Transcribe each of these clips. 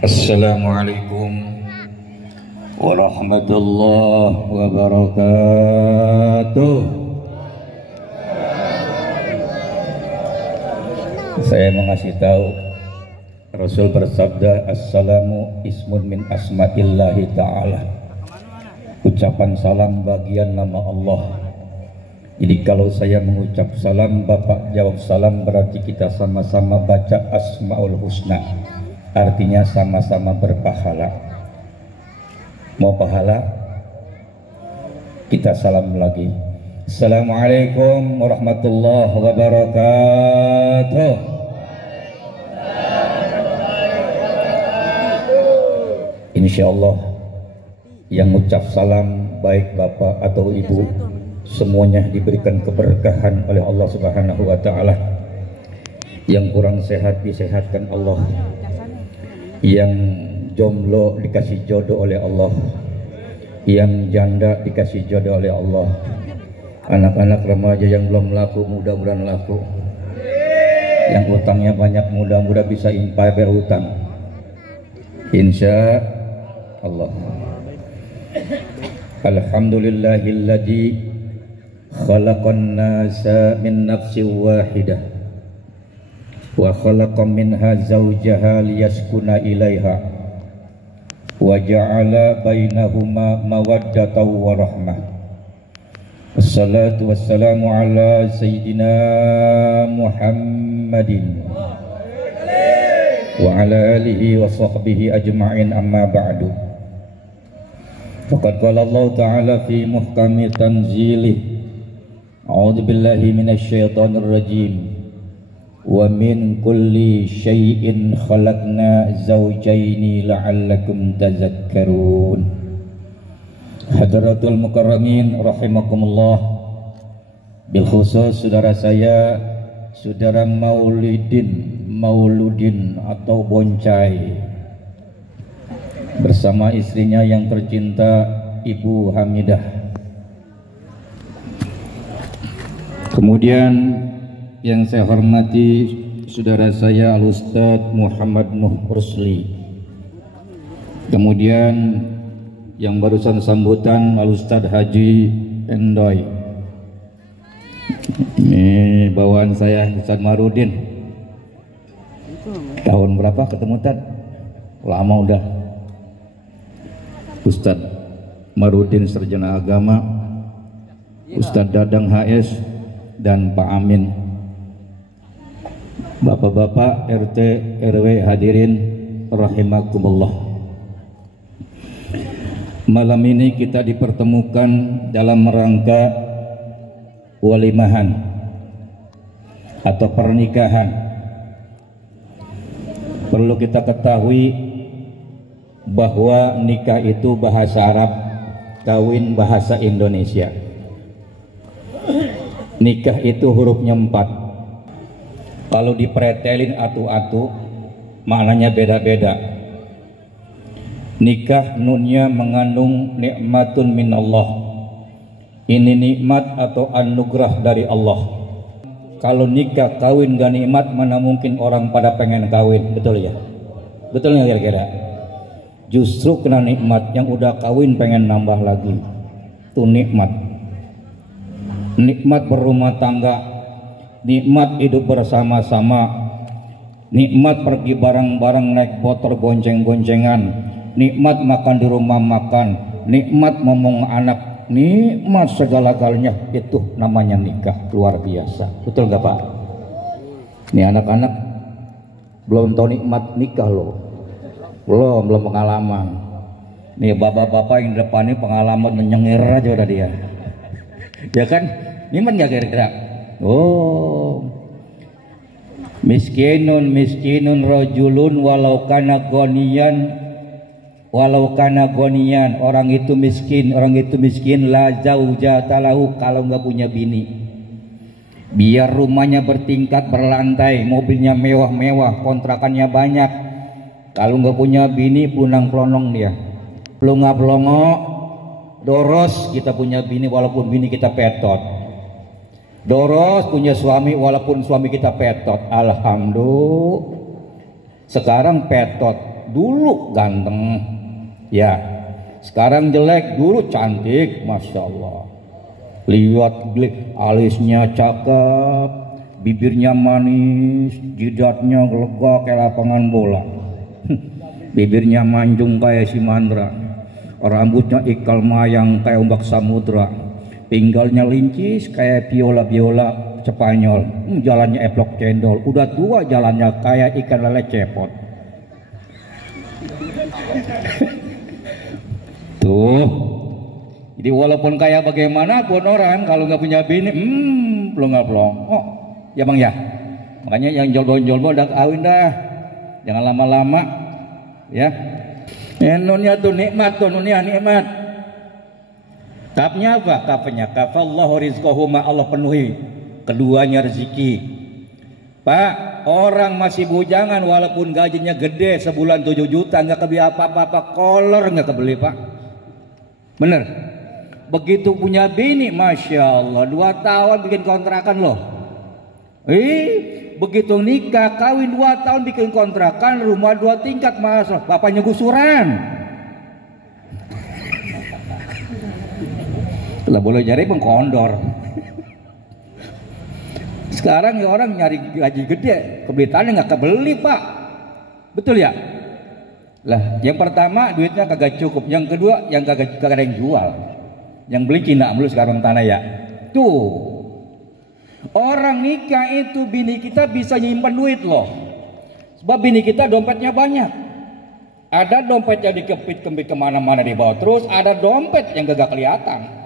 Assalamualaikum warahmatullahi wabarakatuh. Saya mengasih tahu Rasul bersabda, assalamu ismun min asma'illahi ta'ala. Ucapan salam bagian nama Allah. Jadi kalau saya mengucap salam, Bapak jawab salam, berarti kita sama-sama baca Asmaul Husna. Artinya sama-sama berpahala. Mau pahala? Kita salam lagi. Assalamualaikum warahmatullahi wabarakatuh. Insyaallah yang ucap salam, baik bapak atau ibu, semuanya diberikan keberkahan oleh Allah Subhanahu wa taala. Yang kurang sehat disehatkan Allah, yang jomblo dikasih jodoh oleh Allah, yang janda dikasih jodoh oleh Allah, anak-anak remaja yang belum laku mudah-mudahan laku, yang utangnya banyak mudah-mudahan bisa impai berutang insya Allah. Alhamdulillahilladzi khalaqan nasa min nafsin wahidah wa khalaqa minha zawjaha liyaskuna ilaiha wa ja'ala bainahuma mawaddatan wa rahmah. Wassalatu wassalamu ala sayyidina Muhammadin wa ala alihi wa sahbihi ajma'in, amma ba'du. Faqad qala Allah ta'ala fi muhkami tanzilih, a'udzu billahi minasy syaithanir rajim. Wa min kulli syai'in khalaqna zawjaini la'allakum tazakkarun. Hadratul mukarramin rahimakumullah, bil khusus saudara saya, saudara Mauludin atau Boncai bersama istrinya yang tercinta Ibu Hamidah. Kemudian yang saya hormati saudara saya Al-Ustadz Muhammad Nuh Rusli. Kemudian yang barusan sambutan Al-Ustadz Haji Endoy. Ini bawaan saya Ustadz Marudin. Tahun berapa ketemu Tad? Lama udah. Ustadz Marudin Sarjana Agama, Ustadz Dadang HS, dan Pak Amin. Bapak-bapak RT RW hadirin rahimakumullah. Malam ini kita dipertemukan dalam rangka walimahan atau pernikahan. Perlu kita ketahui bahwa nikah itu bahasa Arab, kawin bahasa Indonesia. Nikah itu hurufnya 4. Kalau dipretelin atu-atu maknanya beda-beda. Nikah nunnya mengandung nikmatun minallah. Ini nikmat atau anugerah dari Allah. Kalau nikah kawin gak nikmat, mana mungkin orang pada pengen kawin, betul ya? Betul nggak kira-kira? Justru kena nikmat, yang udah kawin pengen nambah lagi. Itu nikmat. Nikmat berumah tangga, nikmat hidup bersama-sama, nikmat pergi bareng-bareng naik motor gonceng-goncengan, nikmat makan di rumah makan, nikmat ngomong anak, nikmat segala-galanya. Itu namanya nikah, luar biasa. Betul nggak Pak? Ini anak-anak belum tahu nikmat nikah loh, belum pengalaman. Nih bapak-bapak yang di depan ini pengalaman menyengir aja udah dia. Ya kan? Nikmat nggak kira-kira? Oh, miskinun rajulun walau kana gonian, orang itu miskin la zauja talahu, kalau nggak punya bini. Biar rumahnya bertingkat berlantai, mobilnya mewah-mewah, kontrakannya banyak, kalau nggak punya bini pelunang-pelonong dia, pelongo-pelongo, doros. Kita punya bini walaupun bini kita petot, doros punya suami walaupun suami kita petot. Alhamdulillah sekarang petot dulu ganteng, ya. Sekarang jelek, dulu cantik, masya Allah. Lihat alisnya cakep, bibirnya manis, jidatnya lega kayak lapangan bola. Bibirnya manjung kayak si Mandra, rambutnya ikal mayang kayak ombak samudra, pinggalnya lincis kayak biola-biola Spanyol, jalannya eplok cendol, udah tua jalannya kayak ikan lele cepot. Tuh, jadi walaupun kayak bagaimanapun orang kalau nggak punya bini, plong-plong. Oh, ya bang ya. Makanya yang jodoh-jodoh udah kawin dah, jangan lama-lama, ya. Nunia tuh nikmat, tuh nunia nikmat. Kapnya apa? Kapnya kafallahu rizqahuma, Allah penuhi keduanya rezeki. Pak, orang masih bujangan walaupun gajinya gede sebulan 7 juta nggak kebeli apa-apa, kolor nggak kebeli Pak. Bener. Begitu punya bini, masya Allah, 2 tahun bikin kontrakan loh. Begitu nikah, kawin 2 tahun bikin kontrakan, rumah 2 tingkat, mas, bapaknya gusuran. Lah boleh cari pengkondor. Sekarang ya orang nyari gaji gede, kebeli tanah nggak kebeli Pak, betul ya? Lah, yang pertama duitnya kagak cukup, yang kedua yang kagak ada yang jual, yang beli Cina mulu sekarang tanah ya. Tuh, orang nikah itu bini kita bisa nyimpan duit loh, sebab bini kita dompetnya banyak. Ada dompet yang dikepit-kepit kemana-mana di bawah, terus ada dompet yang gak kelihatan.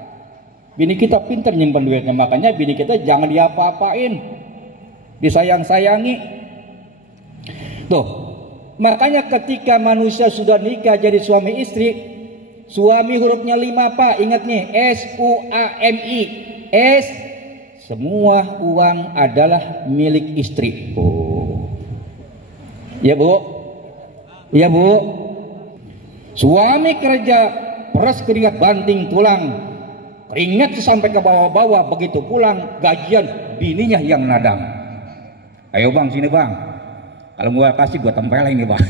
Bini kita pinter nyimpan duitnya, makanya bini kita jangan diapa-apain, disayang-sayangi. Tuh, makanya ketika manusia sudah nikah jadi suami istri, suami hurufnya 5 Pak, ingat nih, S-U-A-M-I, S, semua uang adalah milik istri. Oh, ya Bu, ya Bu. Suami kerja, peras keringat banting tulang, keringat sampai ke bawah-bawah, begitu pulang gajian bininya yang nadang. Ayo bang, sini bang, kalau gua kasih gua tempelin nih bang.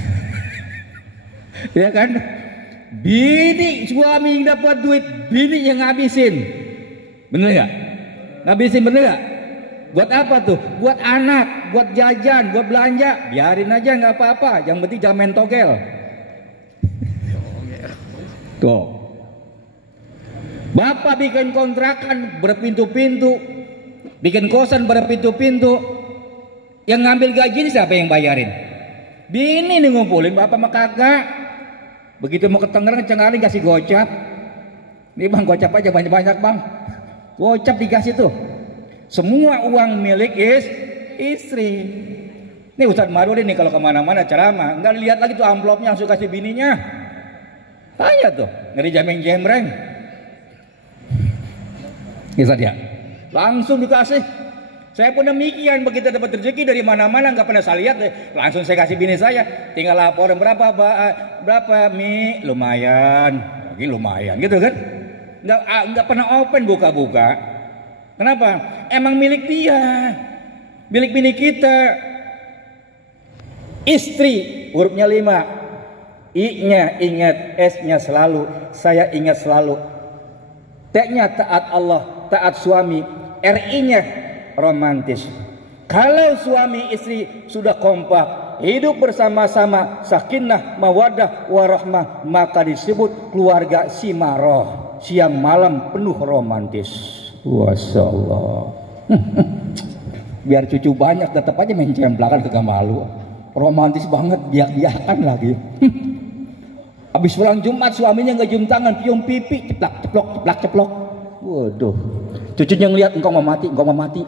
Ya kan, bini suami yang dapat duit, bini yang ngabisin, bener ya? Ngabisin bener ya? Buat apa tuh? Buat anak, buat jajan, buat belanja, biarin aja nggak apa-apa, yang penting jangan main togel. Tuh, bapak bikin kontrakan berpintu-pintu, bikin kosan berpintu-pintu, yang ngambil gaji siapa yang bayarin? Bini nih ngumpulin, bapak mah kagak. Begitu mau ke Tangerang cengali kasih gocap. Nih bang, gocap aja banyak-banyak bang. Gocap dikasih tuh. Semua uang milik istri. Nih Ustadz Maruli nih kalau kemana-mana ceramah, nggak lihat lagi tuh amplopnya langsung kasih bininya. Tanya tuh, ngeri jameng-jemreng. Bisa dia langsung dikasih. Saya pun demikian, begitu dapat rezeki dari mana-mana nggak pernah saya lihat, langsung saya kasih bini saya. Tinggal laporan berapa mie, lumayan, lagi lumayan gitu kan. Nggak pernah open buka-buka. Kenapa? Emang milik dia, milik bini kita. Istri hurufnya 5, I-nya ingat, S-nya selalu, saya ingat selalu. T-nya taat Allah, taat suami, R-I-nya romantis. Kalau suami istri sudah kompak, hidup bersama-sama, sakinah, mawadah, warahmah, maka disebut keluarga simaroh, siang malam penuh romantis. Masya Allah. Biar cucu banyak tetap aja main cemplakan kagak malu. Romantis banget, biak-biakan lagi. Habis pulang Jumat suaminya nggak cium tangan, cium pipi, ceplak ceplok, ceplak ceplok. Waduh, cucunya ngeliat engkau mau mati, engkau mau mati.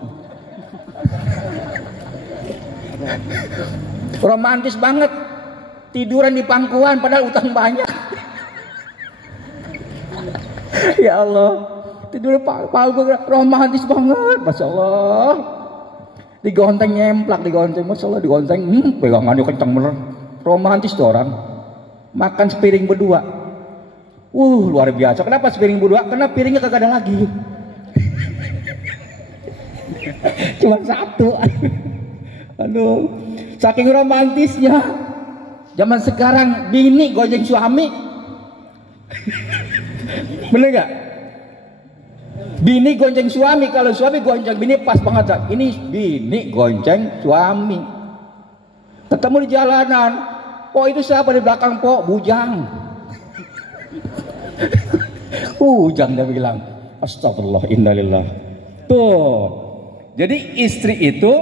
Romantis banget, tiduran di pangkuan padahal utang banyak. Ya Allah, tidur pangkuan romantis banget, masya Allah. Digonteng nyemplak, digonteng, masya Allah digonteng, pegangannya kenceng bener. Romantis tuh orang. Makan sepiring berdua, luar biasa. Kenapa sepiring berdua? Karena piringnya kagak ada lagi, cuma satu. Aduh, saking romantisnya. Zaman sekarang bini gonceng suami. Bener gak? Bini gonceng suami, kalau suami gonceng bini pas banget. Ini bini gonceng suami. Ketemu di jalanan, "Po itu siapa di belakang, Po?" "Bujang." Bujang dia bilang. Astagfirullah, innalillah. Tuh. Jadi istri itu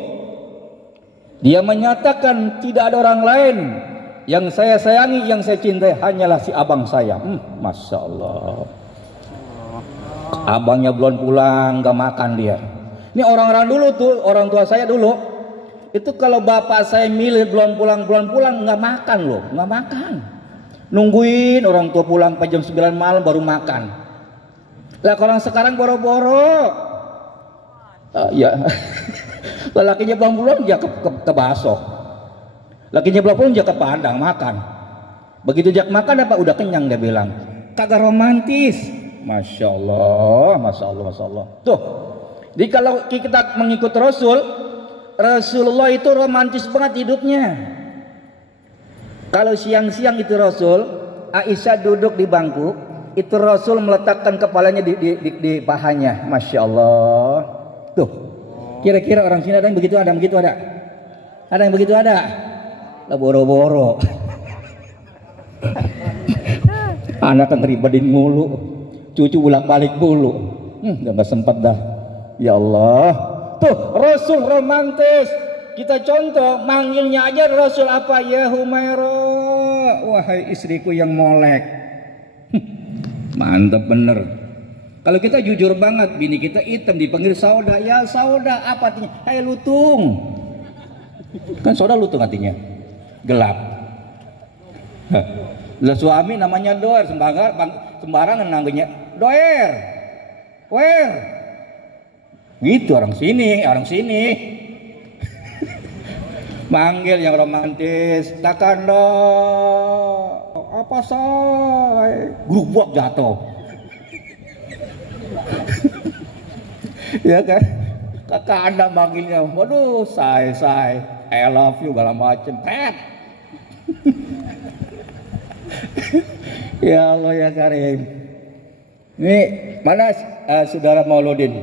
dia menyatakan tidak ada orang lain yang saya sayangi, yang saya cintai hanyalah si abang saya. Masya Allah. Abangnya belum pulang, gak makan dia. Ini orang-orang dulu tuh, orang tua saya dulu. Itu kalau bapak saya milih belum pulang gak makan loh, gak makan. Nungguin orang tua pulang jam 9 malam baru makan. Lah orang sekarang boro-boro. Ya. Lelakinya belum pulang dia ke baso. Lakinya belum pulang dia ke padang makan. Begitu jak makan apa udah kenyang dia bilang. Kagak romantis. Masya Allah, Masya Allah, Masya Allah. Tuh. Jadi kalau kita mengikut Rasulullah itu romantis banget hidupnya. Kalau siang-siang itu Rasul, Aisyah duduk di bangku, itu Rasul meletakkan kepalanya di pahanya. Masya Allah. Tuh. Kira-kira orang sini ada yang begitu, ada yang begitu, ada? Ada yang begitu, ada? Lah boro-boro. Anak kan ribadin mulu, cucu bolak-balik mulu. Gak sempat dah. Ya Allah. Tuh Rasul romantis. Kita contoh manggilnya aja Rasul apa? Ya Humaira, wahai istriku yang molek. Mantap bener. Kalau kita jujur banget, bini kita hitam dipanggil Sauda. Ya Sauda, apa artinya? Hai lutung. Kan Sauda lutung artinya gelap. Lah suami namanya Doer, sembarangan namanya Doer. Wer. Gitu orang sini. Manggil yang romantis, takanda. Apa say? Grubak jatuh. Ya kan? Kakak Anda manggilnya, waduh, say, I love you, segala macem, pet. Ya Allah ya Karim. Ini mana saudara Mauludin?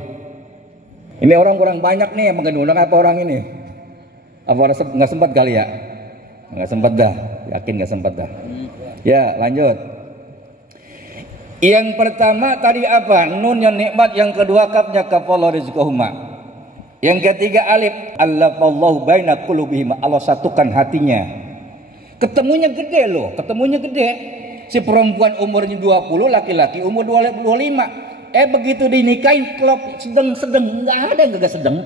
Ini orang kurang banyak nih yang mengundang apa orang ini? Apa nggak sempat kali ya? Nggak sempat dah, yakin nggak sempat dah. Ya lanjut. Yang pertama tadi apa? Nun yang nikmat, yang kedua kafnya kafallahu rizqahuma. Yang ketiga alif, allafallahu baina qulubihim, Allah satukan hatinya. Ketemunya gede loh, ketemunya gede. Si perempuan umurnya 20, laki-laki umur 25. Begitu dinikahin klop sedang, enggak ada yang gak sedang.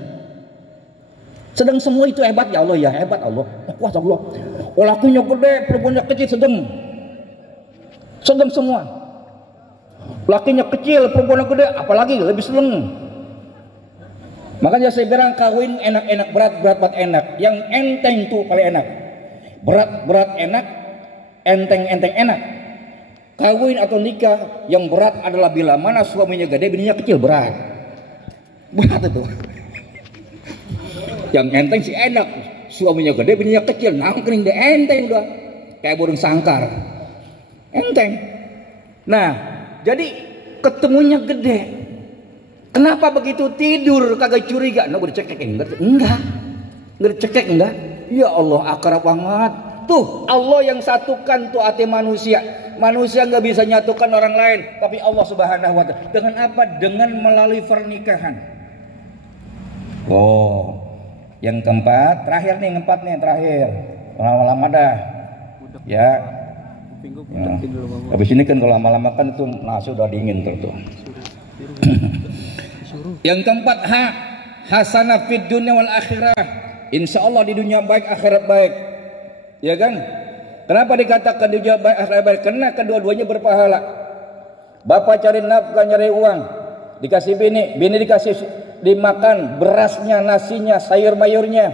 Sedang semua itu hebat ya Allah ya, hebat Allah. Wah Allah. Lakinya gede, perempuannya kecil sedang semua. Lakinya kecil, perempuannya gede, apalagi lebih seneng. Makanya saya bilang kawin enak-enak, berat enak. Yang enteng tuh paling enak. Berat enak, enteng enak. Kawin atau nikah yang berat adalah bila mana suaminya gede, bininya kecil, berat itu. Yang enteng sih enak, suaminya gede, bininya kecil, nangkring deh, enteng udah, kayak burung sangkar, enteng. Nah, jadi ketemunya gede. Kenapa begitu tidur kagak curiga? Nggak dicekek enggak dicekek enggak? Ya Allah akrab banget. Tuh Allah yang satukan tuh hati manusia. Manusia nggak bisa nyatukan orang lain, tapi Allah Subhanahu wa Ta'ala. Dengan apa? Dengan melalui pernikahan. Oh, yang keempat, terakhir nih, terakhir. Lama-lama dah. Ya. Nah, habis ini kan kalau lama-lama kan itu nasi udah dingin tuh. Yang keempat, hasanah fid dunya wal akhirah. Insya Allah di dunia baik, akhirat baik. Ya kan? Kenapa dikatakan di dunia baik, akhirat baik? Karena kedua-duanya berpahala. Bapak cari nafkah, nyari uang, dikasih bini dikasih dimakan berasnya, nasinya, sayur mayurnya,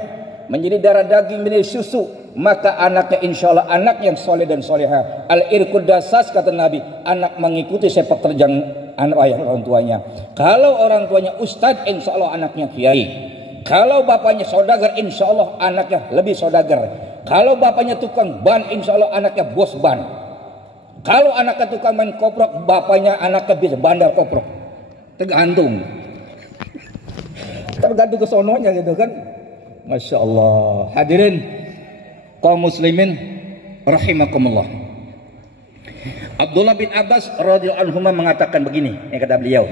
menjadi darah daging, menjadi susu, maka anaknya insya Allah anak yang soleh dan soleha. Al-irqud dasas kata Nabi, anak mengikuti sepak terjang anak ayah orang tuanya. Kalau orang tuanya ustadz, insya Allah anaknya kiai. Kalau bapaknya saudagar, insya Allah anaknya lebih saudagar. Kalau bapaknya tukang ban, insya Allah anaknya bos ban. Kalau anaknya tukang main koprok, bapaknya anaknya bisa bandar koprok. Tergantung ke sononya gitu kan. Masya Allah. Hadirin kaum muslimin rahimakumullah. Abdullah bin Abbas radhiyallahu anhu mengatakan begini, yang kata beliau,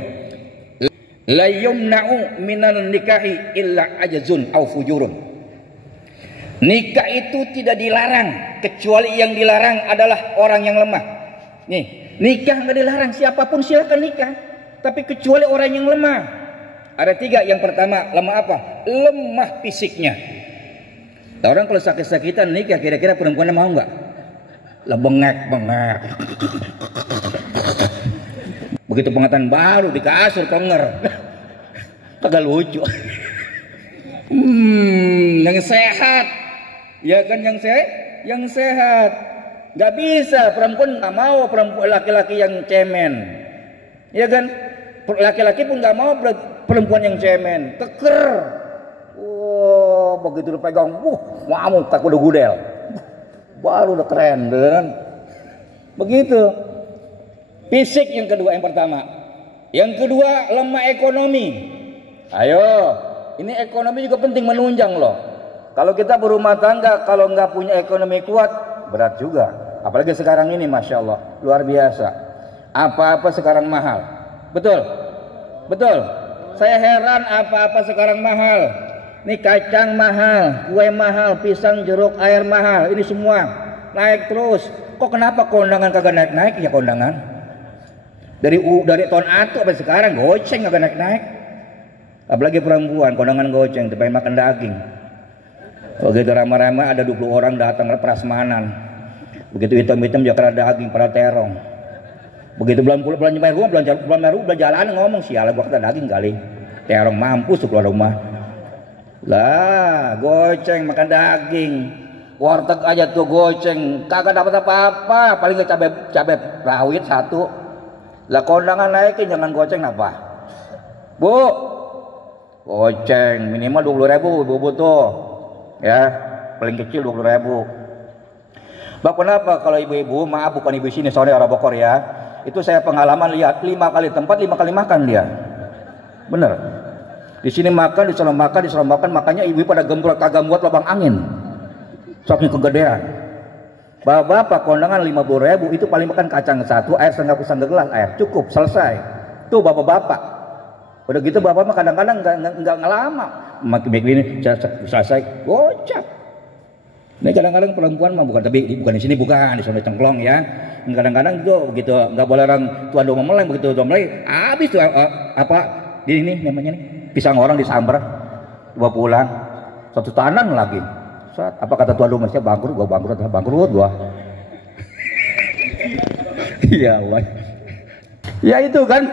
la yumna'u minal nikahi illa ajzun aw fujurun. Nikah itu tidak dilarang, kecuali yang dilarang adalah orang yang lemah. Nih, nikah nggak dilarang, siapapun silakan nikah, tapi kecuali orang yang lemah. Ada 3. Yang pertama, lemah apa? Lemah fisiknya. Nah, orang kalau sakit-sakitan nikah, kira-kira perempuannya mau nggak? Lah bengek. Begitu pengantin baru di kasur kenger. Kagak lucu. Yang sehat. Ya kan, yang sehat. Nggak bisa, perempuan nggak mau laki-laki yang cemen. Ya kan? Laki-laki pun nggak mau perempuan yang cemen, keker. Begitu dipegang, ngamuk tak udah gudel. Baru udah keren, kan? Begitu. Fisik yang kedua, yang pertama. Yang kedua, lemah ekonomi. Ayo, ini ekonomi juga penting, menunjang loh. Kalau kita berumah tangga, kalau nggak punya ekonomi kuat, berat juga. Apalagi sekarang ini, masya Allah, luar biasa. Apa-apa sekarang mahal. Betul? Saya heran apa-apa sekarang mahal. Ini kacang mahal, kue mahal, pisang, jeruk, air mahal. Ini semua naik terus. Kok kenapa kondangan kagak naik-naik? Ya kondangan dari tahun atu sampai sekarang goceng kagak naik-naik. Apalagi perempuan, kondangan goceng, tapi makan daging. Begitu ramai-ramai ada 20 orang datang prasmanan. Begitu hitam-hitam jakar daging pada terong. Begitu bulan bayar rumah, bulan jalan ngomong, sialan gua kata daging kali. Terong mampus keluar rumah. Lah, goceng makan daging. Warteg aja tuh goceng, kagak dapat apa-apa, paling cabai rawit 1. Lah kondangan naikin jangan goceng apa? Bu, goceng minimal 20.000 ibu tuh. Ya, paling kecil 20.000. Bang, kenapa kalau ibu-ibu, maaf bukan ibu sini, sorry orang Bogor ya. Itu saya pengalaman lihat 5 kali tempat 5 kali makan dia. Bener. Di sini makan, di sana makan, makanya ibu pada gembrot kagak muat lubang angin. Saking kegedean. Bapak kondangan 50.000 itu paling makan kacang 1, air setengah gelas air, cukup selesai. Tuh bapak-bapak. Udah gitu bapak mah kadang-kadang nggak ngelama. Makin begini selesai, gocap. Ini kadang-kadang perempuan mah bukan di sini bukan di sana cengklong ya. Kadang-kadang itu begitu nggak boleh orang tuan rumah meleng, begitu tuan meleng habis tuh apa di ini namanya nih pisang orang disambar bawa pulang 1 tanan lagi. Saat apa kata tuan rumah, saya bangkrut gua. Iya Allah. Ya itu kan.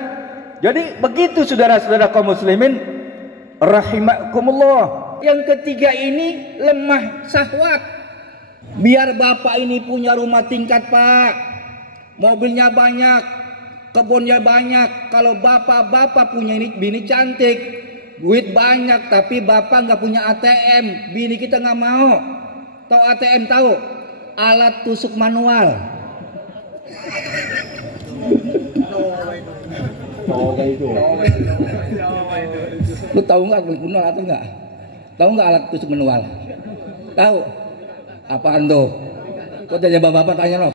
Jadi begitu saudara-saudara kaum muslimin rahimakumullah. Yang ketiga ini lemah syahwat. Biar bapak ini punya rumah tingkat, Pak, mobilnya banyak, kebunnya banyak. Kalau bapak punya ini bini cantik, duit banyak, tapi bapak nggak punya ATM, bini kita nggak mau. Tahu ATM? Tahu? Alat tusuk manual. Lu tahu nggak manual atau nggak? Tahu nggak alat tusuk manual? Tahu? Apaan tuh? Kok tanya bapak tanya lo?